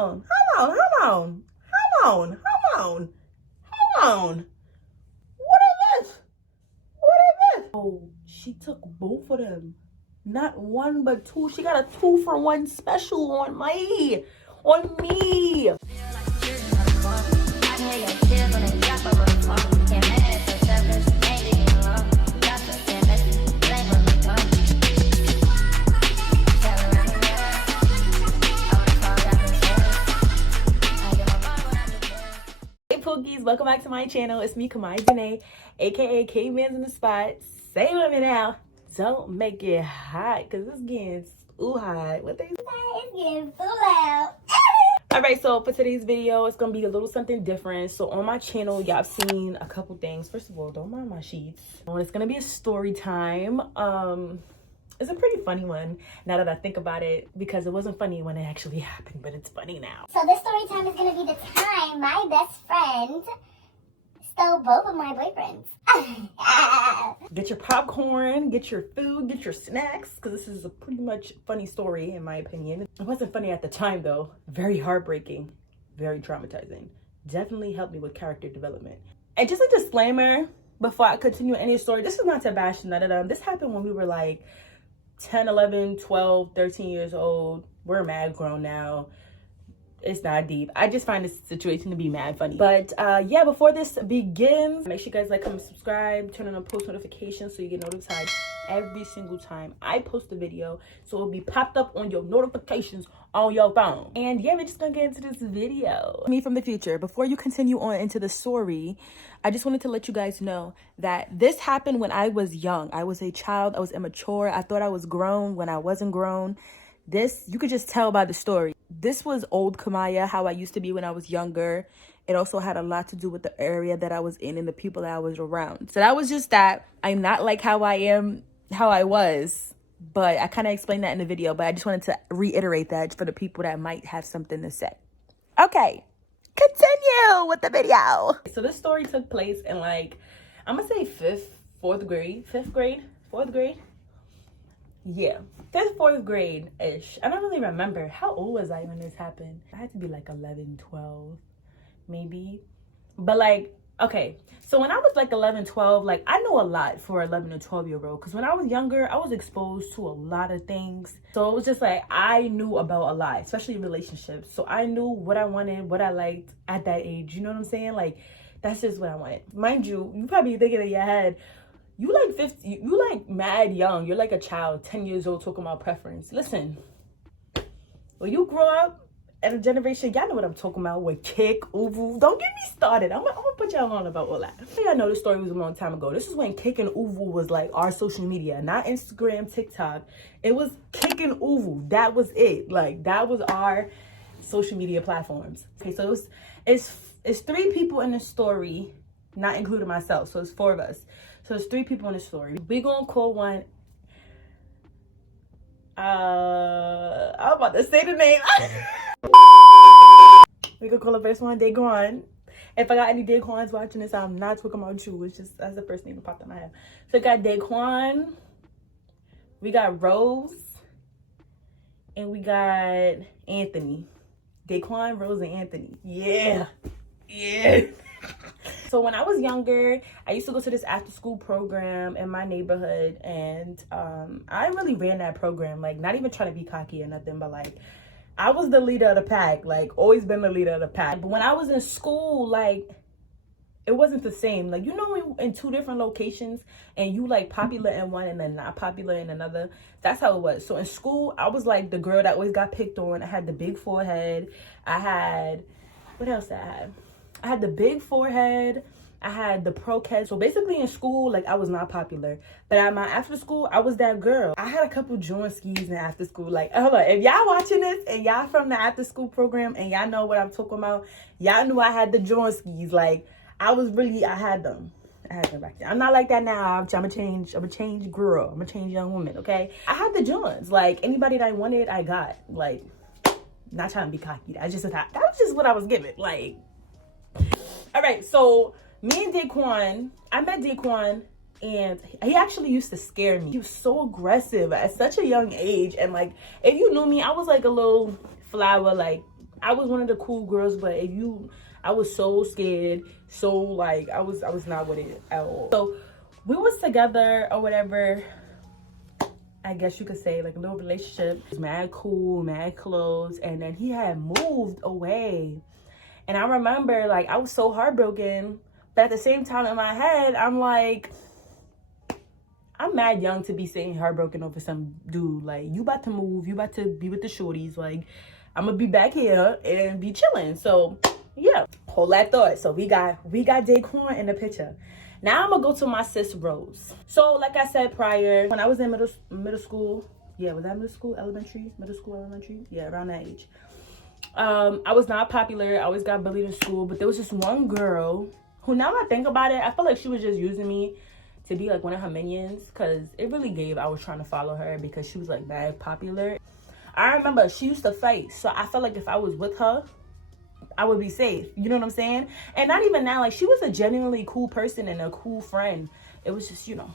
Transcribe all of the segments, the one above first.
on, hold on, hold on, hold on, hold on, hold on. What is this? What is this? Oh, she took both of them. Not one, but two. She got a 2-for-1 special on me. On me. Pookies, welcome back to my channel. It's me, Kamai Janae, aka Caveman's in the Spot. Say with me now. Don't make it hot, cause it's getting too hot. What they say? It's getting too loud. Alright, so for today's video, it's gonna be a little something different. So on my channel, y'all have seen a couple things. First of all, don't mind my sheets. It's gonna be a story time. It's a pretty funny one now that I think about it, because it wasn't funny when it actually happened, but it's funny now. So this story time is going to be the time my best friend stole both of my boyfriends. Get your popcorn, get your food, get your snacks, because this is a pretty much funny story in my opinion. It wasn't funny at the time though. Very heartbreaking, very traumatizing. Definitely helped me with character development. And just a disclaimer before I continue any story, this is not to bash none of them. This happened when we were like 10, 11, 12, 13 years old. We're mad grown now. It's not deep. I just find this situation to be mad funny. But yeah, before this begins, make sure you guys like, comment, subscribe, turn on post notifications so you get notified every single time I post a video, so it'll be popped up on your notifications on your phone. And yeah, we're just gonna get into this video. Me from the future. Before you continue on into the story, I just wanted to let you guys know that this happened when I was young. I was a child. I was immature. I thought I was grown when I wasn't grown. This, you could just tell by the story. This was old Kamaya, how I used to be when I was younger. It also had a lot to do with the area that I was in and the people that I was around. So that was just that. I'm not like how I am, how I was, but I kind of explained that in the video, but I just wanted to reiterate that for the people that might have something to say. Okay, continue with the video. So this story took place in like, I'm gonna say fourth grade. Yeah, 5th, 4th grade-ish. I don't really remember. How old was I when this happened? I had to be like 11, 12, maybe. But like, okay. So when I was like 11, 12, like I know a lot for 11 and 12-year-old. Because when I was younger, I was exposed to a lot of things. So it was just like, I knew about a lot, especially relationships. So I knew what I wanted, what I liked at that age. You know what I'm saying? Like, that's just what I wanted. Mind you, you probably thinking in your head, you like 50, you like mad young. You're like a child, 10 years old, talking about preference. Listen, when you grow up in a generation, y'all know what I'm talking about with kick, uvu. Don't get me started. I'm gonna put y'all on about all that. I know this story was a long time ago. This is when kick and uvu was like our social media, not Instagram, TikTok. It was kick and uvu. That was it. Like that was our social media platforms. Okay, so it's 3 people in the story, not including myself. So it's 4 of us. So there's 3 people in the story. We gonna call one. I'm about to say the name. We gonna call the first one Daquan. If I got any Daquans watching this, I'm not talking about you. It's just that's the first name that popped in my head. So we got Daquan. We got Rose. And we got Anthony. Daquan, Rose, and Anthony. Yeah. Yeah. So when I was younger, I used to go to this after school program in my neighborhood, and I really ran that program, like not even trying to be cocky or nothing, but like I was the leader of the pack, like always been the leader of the pack. But when I was in school, like it wasn't the same. Like, you know, when in 2 different locations and you like popular in one and then not popular in another, that's how it was. So in school, I was like the girl that always got picked on. I had the big forehead. I had, what else did I have? I had the big forehead. I had the pro-cat. So basically in school, like I was not popular. But at my after school, I was that girl. I had a couple joint skis in after school. Like, hold on, if y'all watching this and y'all from the after school program and y'all know what I'm talking about, y'all knew I had the joint skis. Like I had them. I had them back then. I'm not like that now. I'm a change girl. I'm a change young woman, okay? I had the joints. Like anybody that I wanted, I got. Like, not trying to be cocky. That was just what I was given. Like, all right, so me and Daquan, I met Daquan, and he actually used to scare me. He was so aggressive at such a young age, and like, if you knew me, I was like a little flower, like I was one of the cool girls, but I was so scared, so like I was not with it at all. So we was together or whatever, I guess you could say, like a little relationship. It was mad cool, mad close, and then he had moved away. And I remember, like, I was so heartbroken, but at the same time in my head, I'm like, I'm mad young to be sitting heartbroken over some dude. Like, you about to move, you about to be with the shorties, like, I'm gonna be back here and be chilling. So yeah, hold that thought. So we got Daquan in the picture. Now I'm gonna go to my sis Rose. So like I said prior, when I was in middle school, yeah, was that middle school, elementary? Middle school, elementary? Yeah, around that age. I was not popular. I always got bullied in school, but there was this one girl who, now I think about it, I feel like she was just using me to be like one of her minions, because it really gave I was trying to follow her because she was like mad popular. I remember she used to fight, so I felt like if I was with her, I would be safe. You know what I'm saying? And not even that, like, she was a genuinely cool person and a cool friend. It was just, you know,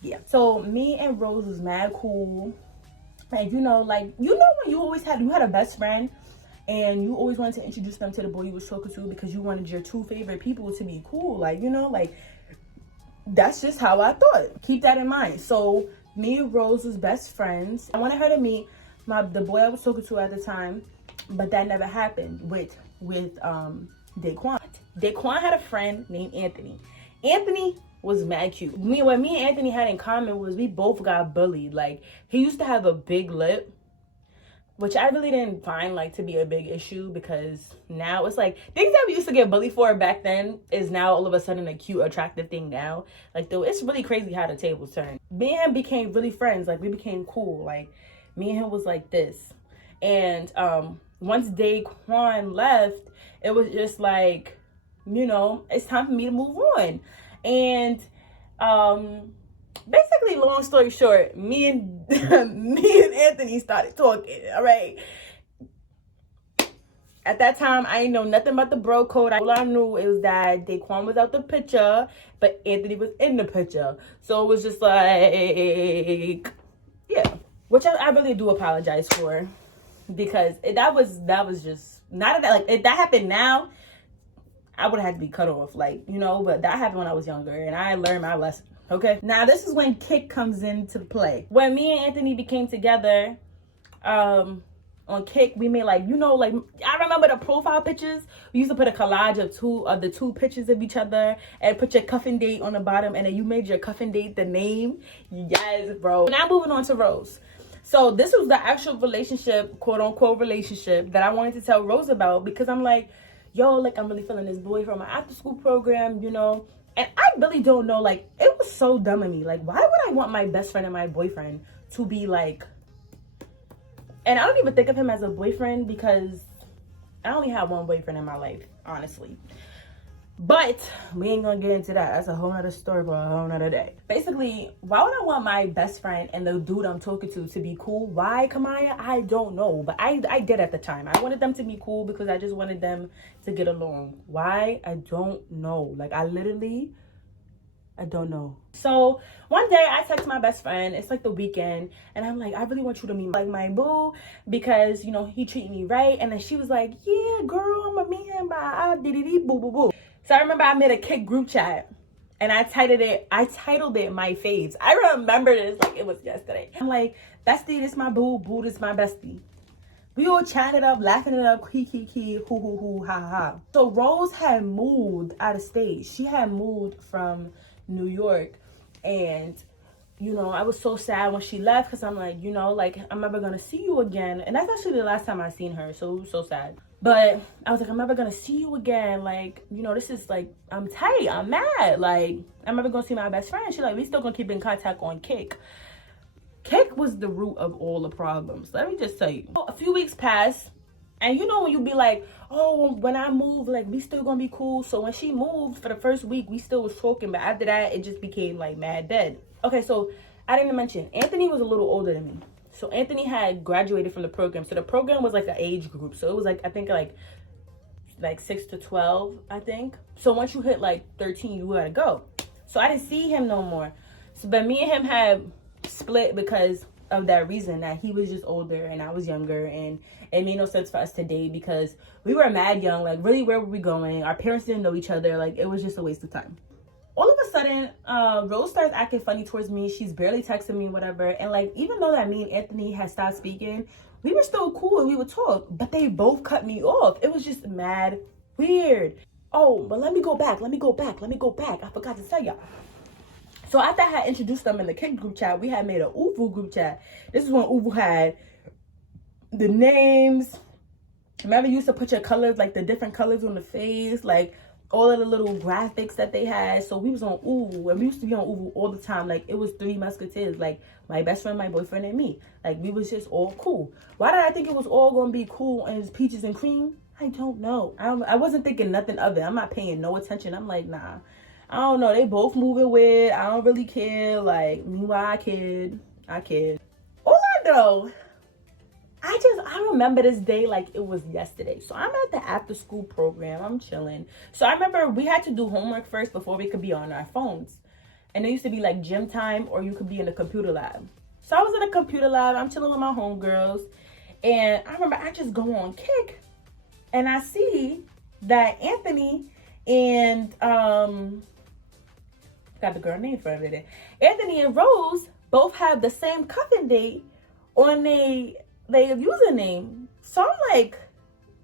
yeah. So me and Rose was mad cool. And you know, like, you know when you had a best friend and you always wanted to introduce them to the boy you was talking to because you wanted your two favorite people to be cool. Like, you know, like, that's just how I thought. Keep that in mind. So me and Rose was best friends. I wanted her to meet the boy I was talking to at the time, but that never happened with Daquan. Daquan had a friend named Anthony. Anthony was mad cute. What me and Anthony had in common was we both got bullied. Like, he used to have a big lip, which I really didn't find like to be a big issue, because now it's like things that we used to get bullied for back then is now all of a sudden a cute, attractive thing now. Like, though, it's really crazy how the tables turn. Me and him became really friends. Like, we became cool. Like, me and him was like this. And once Daquan left, it was just like, you know, it's time for me to move on. And basically, long story short, me and Anthony started talking. All right. At that time, I didn't know nothing about the bro code. All I knew is that Daquan was out the picture, but Anthony was in the picture. So it was just like, yeah. Which I really do apologize for, because that was just not that, like, if that happened now, I would have had to be cut off, like, you know. But that happened when I was younger, and I learned my lesson. Okay, now this is when Kick comes into play. When me and Anthony became together, on Kick, we made, like, you know, like, I remember the profile pictures. We used to put a collage of the two pictures of each other and put your cuffing date on the bottom, and then you made your cuffing date the name. Yes, bro. Now moving on to Rose. So this was the actual relationship, quote unquote relationship, that I wanted to tell Rose about, because I'm like, yo, like, I'm really feeling this boy from my after school program, you know. And I really don't know, like, it was so dumb of me. Like, why would I want my best friend and my boyfriend to be like, and I don't even think of him as a boyfriend, because I only have one boyfriend in my life, honestly. But we ain't gonna get into that. That's a whole nother story for a whole nother day. Basically, why would I want my best friend and the dude I'm talking to be cool? Why, Kamaya? I don't know. But I did at the time. I wanted them to be cool because I just wanted them to get along. Why? I don't know. Like, I don't know. So one day I text my best friend. It's like the weekend, and I'm like, I really want you to meet like my boo, because, you know, he treated me right. And then she was like, yeah, girl, I'm gonna meet him by boo boo boo. So I remember I made a Kick group chat, and I titled it My Faves. I remember this like it was yesterday. I'm like, bestie, this my boo, boo, this my bestie. We all chatting it up, laughing it up, key, hoo, hoo, hoo, ha, ha. So Rose had moved out of state. She had moved from New York, and, you know, I was so sad when she left, because I'm like, you know, like, I'm never gonna see you again. And that's actually the last time I seen her, so it was so sad. But I was like, I'm never gonna see you again. Like, you know, this is like, I'm tight, I'm mad. Like, I'm never gonna see my best friend. She's like, we still gonna keep in contact on Kick. Kick was the root of all the problems. Let me just tell you. A few weeks passed, and you know when you be like, oh, when I move, like, we still gonna be cool. So when she moved, for the first week, we still was talking, but after that, it just became like mad dead. Okay, so I didn't mention, Anthony was a little older than me. So Anthony had graduated from the program. So the program was like an age group. So it was like, I think like 6 to 12, I think. So once you hit like 13, you gotta go. So I didn't see him no more. So, but me and him had split because of that reason, that he was just older and I was younger, and it made no sense for us to date because we were mad young. Like, really, where were we going? Our parents didn't know each other. Like, it was just a waste of time. All of a sudden, Rose starts acting funny towards me. She's barely texting me, whatever. And like, even though that me and Anthony had stopped speaking, we were still cool and we would talk. But they both cut me off. It was just mad weird. Oh, but let me go back. I forgot to tell y'all. So after I had introduced them in the Kick group chat, we had made an Uvu group chat. This is when Uvu had the names. Remember, you used to put your colors, like the different colors on the face, like all of the little graphics that they had. So we was on Uvu, and we used to be on Uvu all the time. Like, it was 3 musketeers, like my best friend, my boyfriend, and me. Like, we was just all cool. Why did I think it was all gonna be cool and it's peaches and cream? I don't know. I wasn't thinking nothing of it. I'm not paying no attention. I'm like, nah, I don't know. They both moving weird. I don't really care. Like, meanwhile, I kid. All I know, I remember this day like it was yesterday. So I'm at the after school program. I'm chilling. So I remember we had to do homework first before we could be on our phones. And it used to be like gym time, or you could be in the computer lab. So I was in the computer lab. I'm chilling with my homegirls. And I remember I just go on Kick. And I see that Anthony and, got the girl name for it. Anthony and Rose both have the same cuffing date on their username. So I'm like,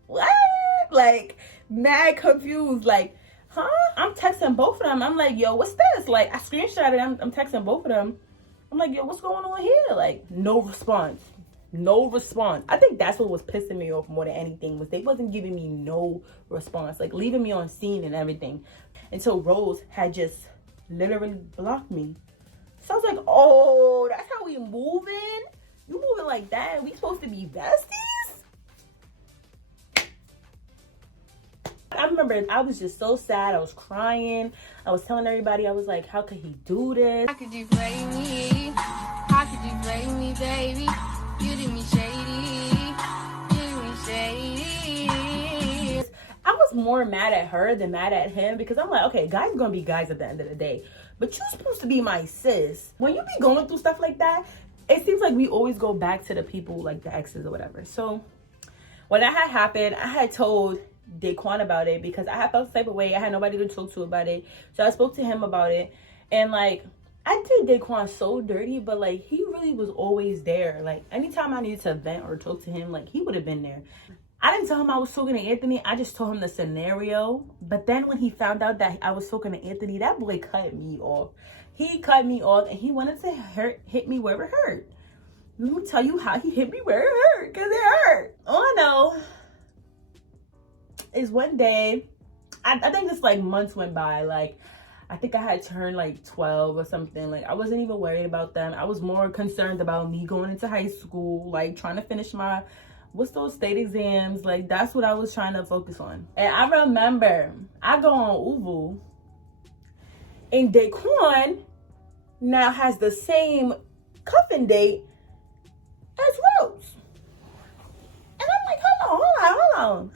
what? Like, mad confused. Like, huh? I'm texting both of them. I'm like, yo, what's this? Like, I screenshotted. I'm texting both of them. I'm like, yo, what's going on here? Like, no response. I think that's what was pissing me off more than anything, was they wasn't giving me no response, like leaving me on scene and everything, until Rose had just literally blocked me. So I was like, oh, that's how we moving? You moving like that? We supposed to be besties? I remember I was just so sad. I was crying. I was telling everybody, I was like, how could he do this? How could you play me? How could you play me, baby? You did me shady. I was more mad at her than mad at him, because I'm like, okay, guys are gonna be guys at the end of the day, but you're supposed to be my sis. When you be going through stuff like that, it seems like we always go back to the people, like the exes or whatever. So when that had happened, I had told Daquan about it because I had felt the type of way. I had nobody to talk to about it. So I spoke to him about it. And like, I did Daquan so dirty, but like, he really was always there. Like, anytime I needed to vent or talk to him, like, he would have been there. I didn't tell him I was talking to Anthony. I just told him the scenario. But then when he found out that I was talking to Anthony, that boy cut me off. He cut me off, and he wanted to hit me where it hurt. Let me tell you how he hit me where it hurt, because it hurt. All I know is one day, I think it's like months went by. Like, I think I had turned like 12 or something. Like, I wasn't even worried about them. I was more concerned about me going into high school, like trying to finish my, what's those state exams? Like, that's what I was trying to focus on. And I remember I go on Uvu, and Daquan now has the same cuffing date as Rose. And I'm like, hold on.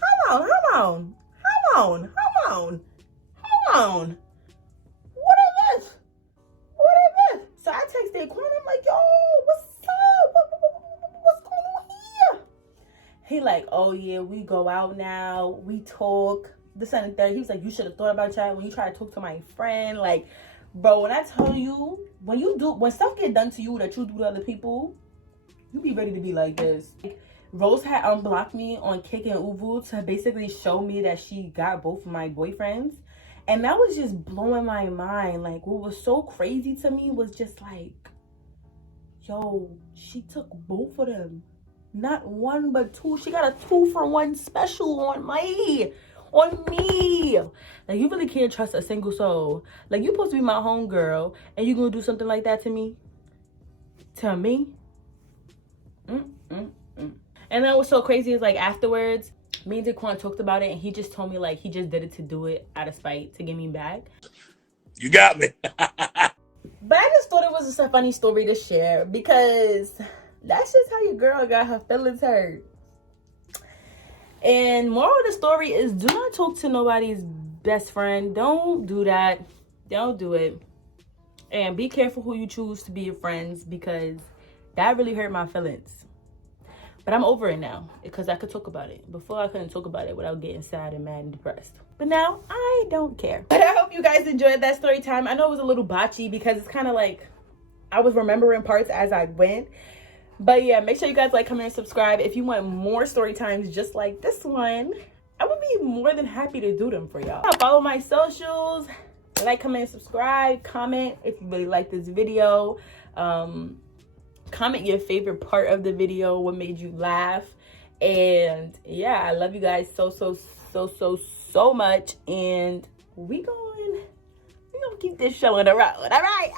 What is this? So I text Daquan, I'm like, yo, what's up? What's going on here? He like, oh yeah, we go out now, we talk, this and the third. He was like, you should have thought about that when you try to talk to my friend. Like, bro, when I tell you, when stuff get done to you that you do to other people, you be ready to be like this. Like, Rose had unblocked me on Kick and Uvu to basically show me that she got both of my boyfriends. And that was just blowing my mind. Like, what was so crazy to me was just like, yo, she took both of them. Not one, but two. She got a 2-for-1 special on me. Like, you really can't trust a single soul. Like, you supposed to be my homegirl, and you gonna do something like that to me? To me? And then what's so crazy is, like, afterwards, me and Daquan talked about it, and he just told me, like, he just did it to do it out of spite, to get me back. You got me. But I just thought it was just a funny story to share, because that's just how your girl got her feelings hurt. And moral of the story is, do not talk to nobody's best friend. Don't do that. Don't do it. And be careful who you choose to be your friends, because That really hurt my feelings. But I'm over it now because I could talk about it. Before, I couldn't talk about it without getting sad and mad and depressed. But now I don't care. But I hope you guys enjoyed that story time. I know it was a little botchy because it's kind of like I was remembering parts as I went. But yeah, make sure you guys like, comment, and subscribe. If you want more story times just like this one, I would be more than happy to do them for y'all. Follow my socials. Like, comment, and subscribe. Comment if you really like this video. Comment your favorite part of the video, what made you laugh. And yeah, I love you guys so much. And we gonna keep this show on the road. All right.